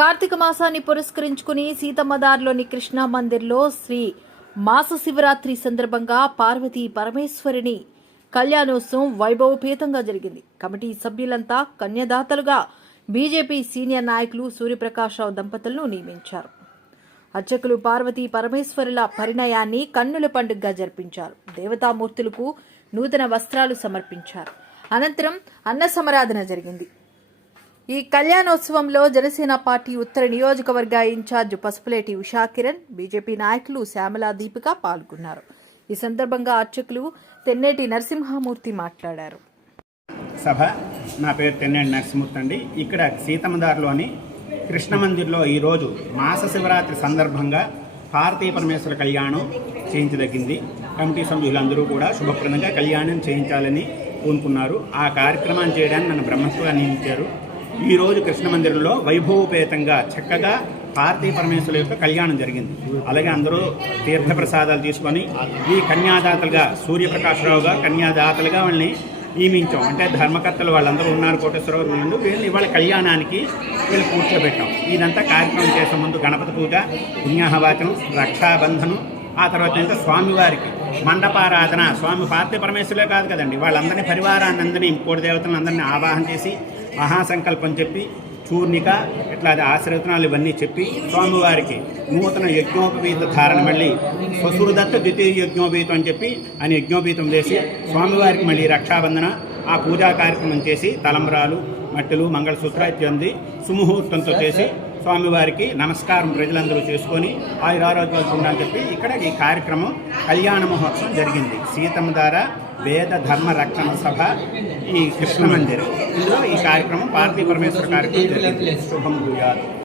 కార్తీక మాసాన్ని పురస్కరించుకుని సీతమ్మదార్లోని కృష్ణా మందిర్లో శ్రీ మాస శివరాత్రి సందర్భంగా పార్వతీ పరమేశ్వరిని కళ్యాణోత్సవం వైభవపేతంగా జరిగింది. కమిటీ సభ్యులంతా కన్యాదాతలుగా బీజేపీ సీనియర్ నాయకులు సూర్యప్రకాశ్రావు దంపతులను నియమించారు. అర్చకులు పార్వతీ పరమేశ్వరుల పరిణయాన్ని కన్నుల పండుగగా జరిపించారు. దేవతామూర్తులకు నూతన వస్త్రాలు సమర్పించారు. అనంతరం అన్న సమారాధన జరిగింది. ఈ కళ్యాణోత్సవంలో జనసేన పార్టీ ఉత్తర నియోజకవర్గ ఇన్ఛార్జ్ పసుపులేటి ఉషాకిరణ్, బీజేపీ నాయకులు శ్యామల దీపిక పాల్గొన్నారు. ఈ సందర్భంగా అర్చకులు తెన్నేటి నరసింహమూర్తి మాట్లాడారు. సభ నా పేరు తెన్నేటి నరసింహమూర్తి అండి. ఇక్కడ సీతమ్మదార్లోని కృష్ణ మందిర్లో ఈరోజు మాస శివరాత్రి సందర్భంగా పార్వతీ పరమేశ్వర కళ్యాణం చేయించదగింది. కమిటీ సభ్యులందరూ కూడా శుభప్రదంగా కళ్యాణం చేయించాలని కోరుకున్నారు. ఆ కార్యక్రమాన్ని చేయడానికి నన్ను బ్రహ్మత్వగా నియమించారు. ఈరోజు కృష్ణ మందిరంలో వైభవపేతంగా చక్కగా పార్వతీ పరమేశ్వరుల యొక్క కళ్యాణం జరిగింది. అలాగే అందరూ తీర్థప్రసాదాలు తీసుకొని ఈ కన్యాదాతలుగా సూర్యప్రకాశ్రావు గారు కన్యాదాతలుగా వాళ్ళని నియమించాం. అంటే ధర్మకర్తలు వాళ్ళందరూ ఉన్నారు, కోటేశ్వరరావు వీళ్ళు వీళ్ళని ఇవాళ కళ్యాణానికి వీళ్ళు కూర్చోబెట్టాం. ఇదంతా కార్యక్రమం చేసే ముందు గణపతి పూజ, పుణ్యాహవాచనం, రక్షాబంధనం, ఆ తర్వాత ఇంకా స్వామివారికి మండపారాధన. స్వామి పార్వతీ పరమేశ్వరులే కాదు కదండి, వాళ్ళందరినీ పరివారాన్ని అందరినీ కోటి దేవతలను అందరినీ ఆవాహన చేసి మహాసంకల్పం చెప్పి చూర్ణిక ఇట్లా ఆశ్రవచనాలు ఇవన్నీ చెప్పి స్వామివారికి నూతన యజ్ఞోపవీత ధారణ మళ్ళీ శ్వశురదత్త ద్వితీయ యజ్ఞోపవీతం అని చెప్పి ఆయన యజ్ఞోపవీతం చేసి స్వామివారికి మళ్ళీ రక్షాబంధన ఆ పూజా కార్యక్రమం చేసి తలంబ్రాలు, మట్టెలు, మంగళసూత్ర ఇత్యాది సుముహూర్తంతో చేసి స్వామివారికి నమస్కారం ప్రజలందరూ చేసుకొని ఆయురారోగ్యాలు ఉండాలని చెప్పి ఇక్కడ ఈ కార్యక్రమం కళ్యాణ మహోత్సవం జరిగింది. సీతమ్మధార వేద ధర్మ రక్షణ సభ ఈ కృష్ణ మందిరం, ఇందులో ఈ కార్యక్రమం పార్వతీ పరమేశ్వర కార్యక్రమం జరిగింది. శుభం భూయాత్.